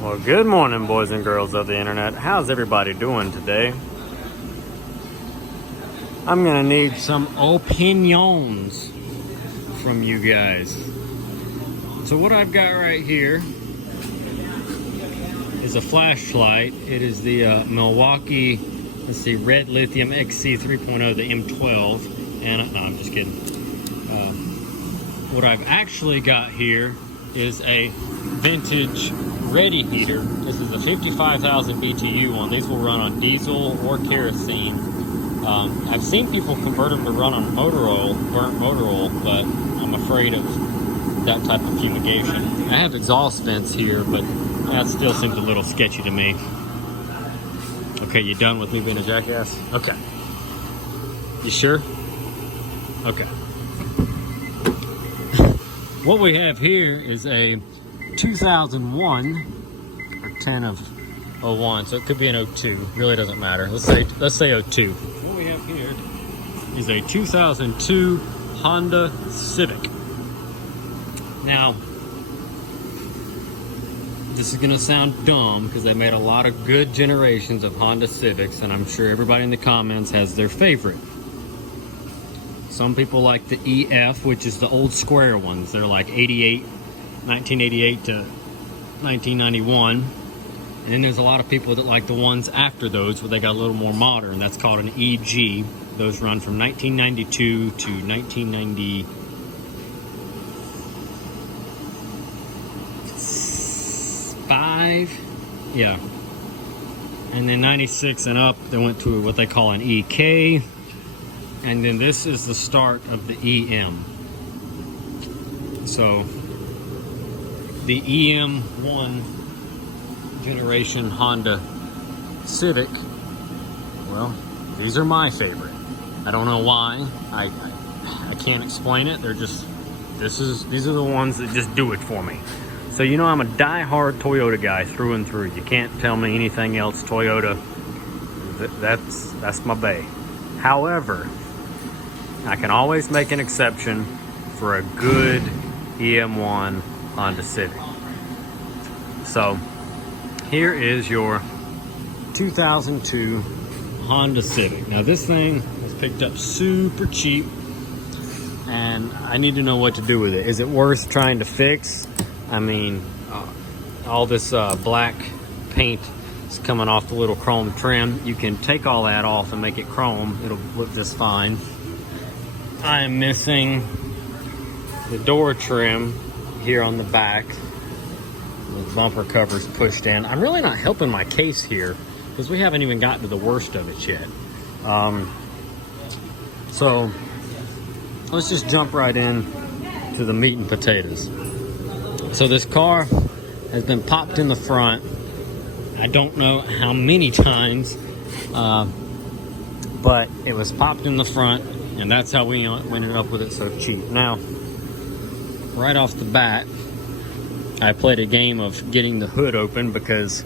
Well, good morning, boys and girls of the internet. How's everybody doing today? I'm gonna need some opinions from you guys. So what I've got right here is a flashlight. It is the Milwaukee, Red Lithium XC 3.0, the M12. And no, I'm just kidding. What I've actually got here is a vintage ready heater. This is a 55,000 BTU one. These will run on diesel or kerosene. I've seen people convert them to run on motor oil, burnt motor oil, but I'm afraid of that type of fumigation. I have exhaust vents here, but that still seems a little sketchy to me. Okay, you done with me being a jackass? Okay. You sure? Okay. What we have here is a 2001 or 10 of 01, so it could be an 02. Really doesn't matter. Let's say 02. What we have here is a 2002 Honda Civic. Now, this is gonna sound dumb because they made a lot of good generations of Honda Civics, and I'm sure everybody in the comments has their favorite. Some people like the EF, which is the old square ones. They're like 1988 to 1991. And then there's a lot of people that like the ones after those where they got a little more modern. That's called an EG. Those run from 1992 to 1995. Yeah. And then 96 and up, they went to what they call an EK. And then this is the start of the EM. So the EM1 generation Honda Civic, well, these are my favorite. I don't know why. I can't explain it. They're just, these are the ones that just do it for me. So you know I'm a die-hard Toyota guy through and through. You can't tell me anything else. Toyota, that's my bae. However, I can always make an exception for a good EM1 Honda Civic. So here is your 2002 Honda Civic. Now this thing was picked up super cheap, and I need to know what to do with it. Is it worth trying to fix? I mean, all this black paint is coming off the little chrome trim. You can take all that off and make it chrome. It'll look just fine. I am missing the door trim here on the back. The bumper covers pushed in. I'm really not helping my case here because we haven't even gotten to the worst of it yet. So let's just jump right in to the meat and potatoes. So this car has been popped in the front. I don't know how many times, but it was popped in the front, and that's how we ended up with it so cheap. Now, right off the bat, I played a game of getting the hood open because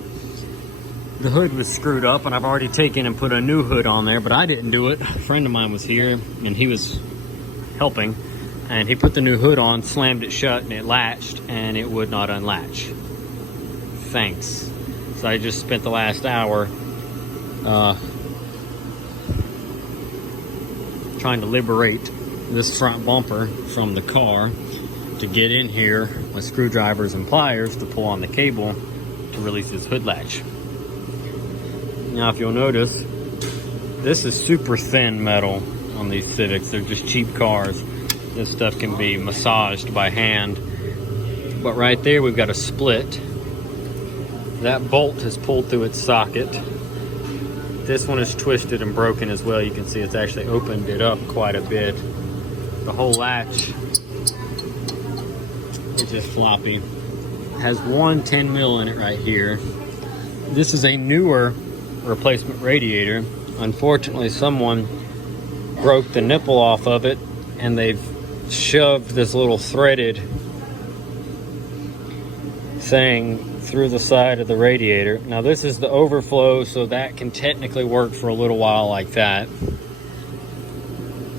the hood was screwed up, and I've already taken and put a new hood on there, but I didn't do it. A friend of mine was here, and he was helping, and he put the new hood on, slammed it shut, and it latched, and it would not unlatch. Thanks. So I just spent the last hour trying to liberate this front bumper from the car to get in here with screwdrivers and pliers to pull on the cable to release this hood latch. Now if you'll notice, this is super thin metal on these Civics. They're just cheap cars. This stuff can be massaged by hand. But right there we've got a split. That bolt has pulled through its socket. This one is twisted and broken as well. You can see it's actually opened it up quite a bit. The whole latch is just floppy. It has one 10 mil in it right here. This is a newer replacement radiator. Unfortunately, someone broke the nipple off of it, and they've shoved this little threaded thing through the side of the radiator. Now this is the overflow, so that can technically work for a little while like that.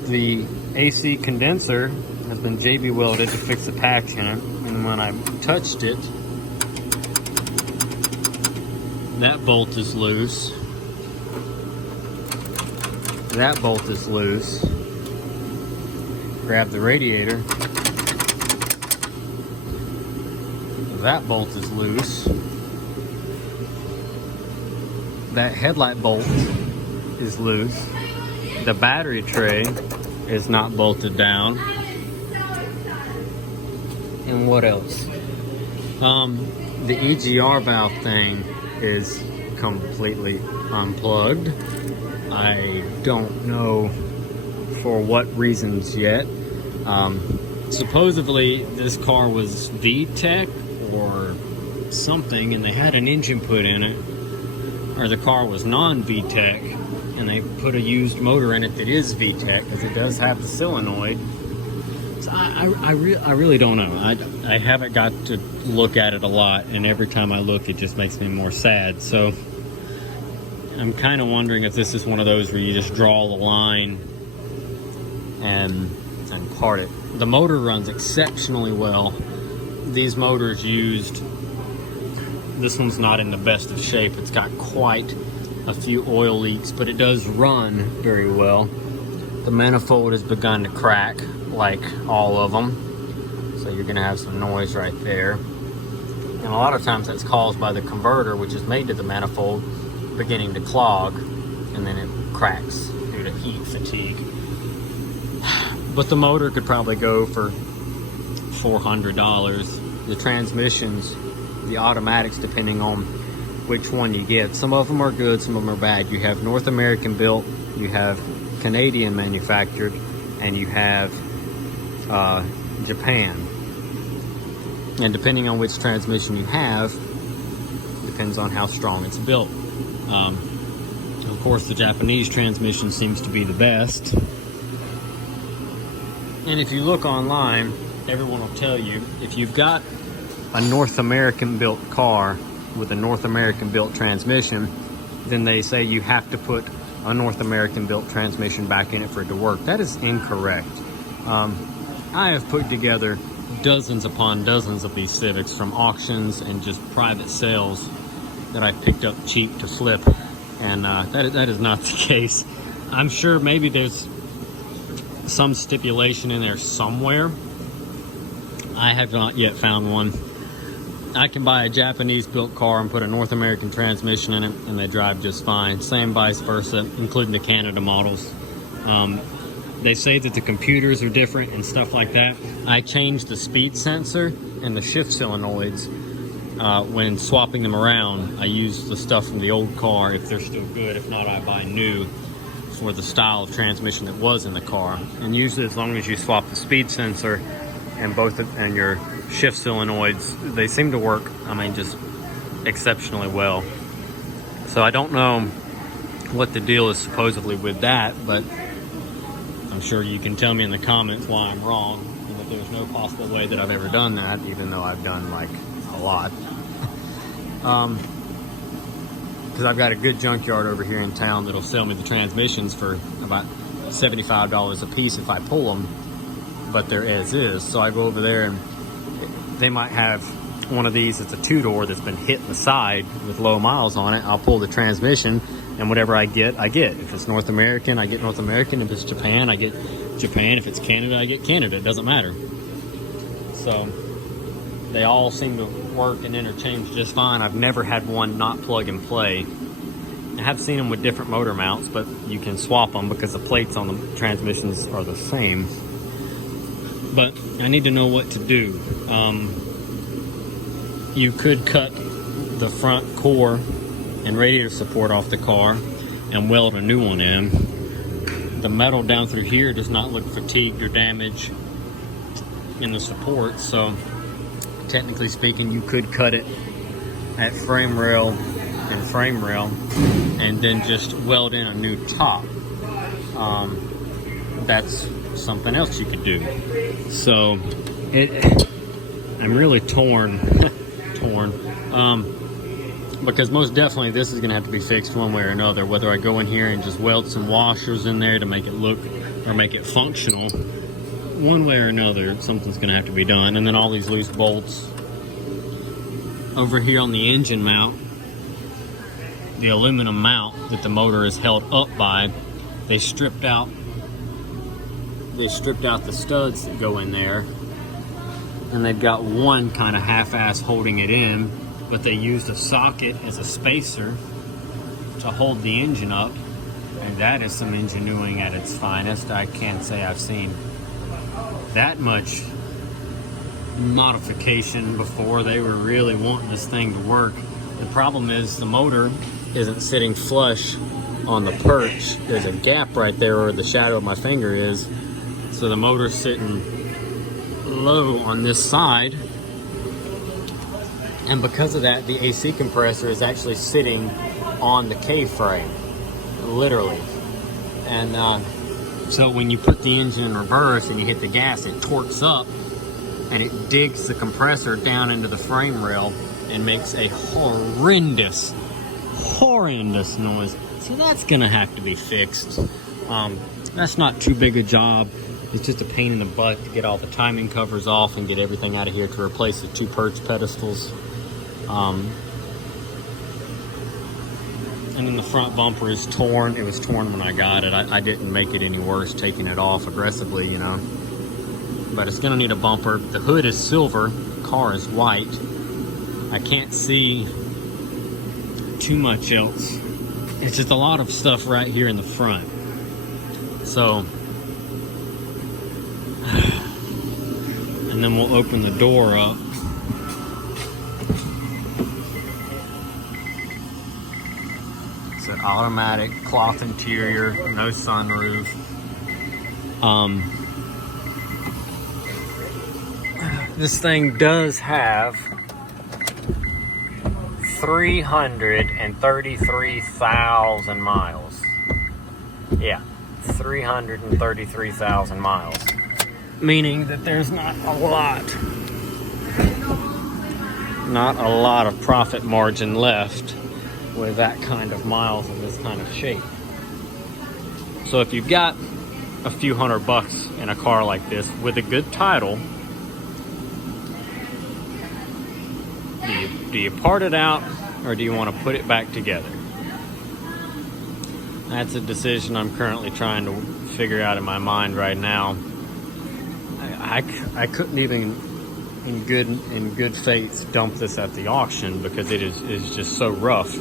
The AC condenser has been JB welded to fix the patch in it, and when I touched it, That bolt is loose. That bolt is loose. Grab the radiator. That bolt is loose. That headlight bolt is loose. The battery tray is not bolted down. And what else? The EGR valve thing is completely unplugged. I don't know for what reasons yet. Supposedly this car was VTEC or something, and they had an engine put in it, or the car was non-VTEC, and they put a used motor in it that is VTEC because it does have the solenoid. So I really don't know. I haven't got to look at it a lot, and every time I look it just makes me more sad. So I'm kind of wondering if this is one of those where you just draw the line and part it. The motor runs exceptionally well. These motors used, this one's not in the best of shape. It's got quite a few oil leaks, but it does run very well. The manifold has begun to crack, like all of them, so you're going to have some noise right there. And a lot of times that's caused by the converter, which is made to the manifold, beginning to clog, and then it cracks due to heat fatigue. But the motor could probably go for $400. The transmissions, the automatics, depending on which one you get. Some of them are good, some of them are bad. You have North American built, you have Canadian manufactured, and you have Japan. And depending on which transmission you have, depends on how strong it's built. Of course, the Japanese transmission seems to be the best. And if you look online, everyone will tell you, if you've got a North American built car with a North American built transmission, then they say you have to put a North American built transmission back in it for it to work. That is incorrect. I have put together dozens upon dozens of these Civics from auctions and just private sales that I picked up cheap to flip, and that is not the case. I'm sure maybe there's some stipulation in there somewhere. I have not yet found one. I can buy a Japanese built car and put a North American transmission in it and they drive just fine. Same vice versa, including the Canada models. They say that the computers are different and stuff like that. I changed the speed sensor and the shift solenoids when swapping them around. I use the stuff from the old car if they're still good. If not, I buy new for the style of transmission that was in the car. And usually, as long as you swap the speed sensor and and your shift solenoids, they seem to work, I mean, just exceptionally well. So I don't know what the deal is supposedly with that, but I'm sure you can tell me in the comments why I'm wrong, and that there's no possible way that I've ever done that, even though I've done like a lot. Because I've got a good junkyard over here in town that'll sell me the transmissions for about $75 a piece if I pull them, but they're as is. So I go over there and they might have one of these that's a two-door that's been hit in the side with low miles on it. I'll pull the transmission, and whatever I get, I get. If it's North American, I get North American. If it's Japan, I get Japan. If it's Canada, I get Canada. It doesn't matter. So they all seem to work and interchange just fine. I've never had one not plug and play. I have seen them with different motor mounts, but you can swap them because the plates on the transmissions are the same. But I need to know what to do. You could cut the front core and radiator support off the car and weld a new one in. The metal down through here does not look fatigued or damaged in the support, so technically speaking, you could cut it at frame rail and frame rail and then just weld in a new top. That's something else you could do. So I'm really torn because most definitely this is gonna have to be fixed one way or another, whether I go in here and just weld some washers in there to make it look or make it functional. One way or another, something's gonna have to be done. And then all these loose bolts over here on the engine mount, the aluminum mount that the motor is held up by, they stripped out the studs that go in there, and they've got one kind of half-ass holding it in, but they used a socket as a spacer to hold the engine up, and that is some engineering at its finest. I can't say I've seen that much modification before. They were really wanting this thing to work. The problem is the motor isn't sitting flush on the perch. There's a gap right there where the shadow of my finger is, so the motor's sitting low on this side, and because of that, the AC compressor is actually sitting on the K-frame, literally. And so when you put the engine in reverse and you hit the gas, it torques up and it digs the compressor down into the frame rail and makes a horrendous noise. So that's gonna have to be fixed. That's not too big a job. It's just a pain in the butt to get all the timing covers off and get everything out of here to replace the 2 perch pedestals. And then the front bumper is torn. It was torn when I got it. I didn't make it any worse taking it off aggressively, you know. But it's gonna need a bumper. The hood is silver, the car is white. I can't see too much else. It's just a lot of stuff right here in the front. So, and then we'll open the door up. It's an automatic cloth interior, no sunroof. This thing does have 333,000 miles. Yeah, 333,000 miles. Meaning that there's not a lot of profit margin left with that kind of miles in this kind of shape. So if you've got a few $100 in a car like this with a good title, do you part it out or do you want to put it back together? That's a decision I'm currently trying to figure out in my mind right now. I couldn't even in good faith dump this at the auction because it is just so rough.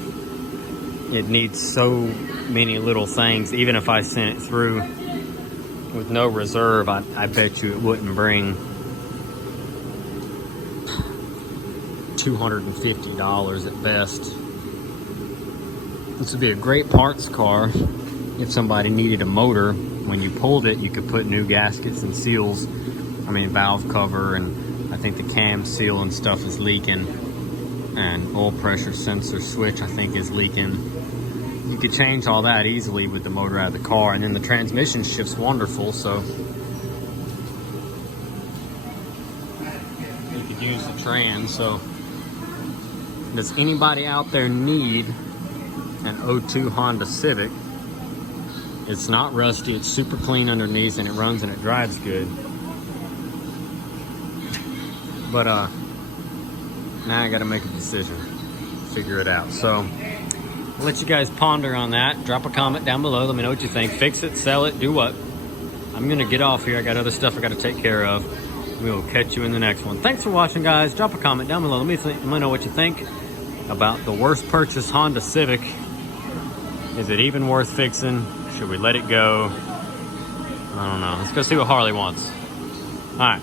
It needs so many little things. Even if I sent it through with no reserve, I bet you it wouldn't bring $250 at best. This would be a great parts car if somebody needed a motor. When you pulled it, you could put new gaskets and seals. I mean, valve cover, and I think the cam seal and stuff is leaking, and oil pressure sensor switch I think is leaking. You could change all that easily with the motor out of the car, and then the transmission shift's wonderful, so you could use the trans. So does anybody out there need an 02 Honda Civic? It's not rusty, it's super clean underneath, and it runs and it drives good. But now I gotta make a decision, figure it out. So I'll let you guys ponder on that. Drop a comment down below, let me know what you think. Fix it, sell it, do what? I'm gonna get off here. I got other stuff I gotta take care of. We will catch you in the next one. Thanks for watching, guys. Drop a comment down below. Let me know what you think about the worst purchase Honda Civic. Is it even worth fixing? Should we let it go? I don't know. Let's go see what Harley wants. All right.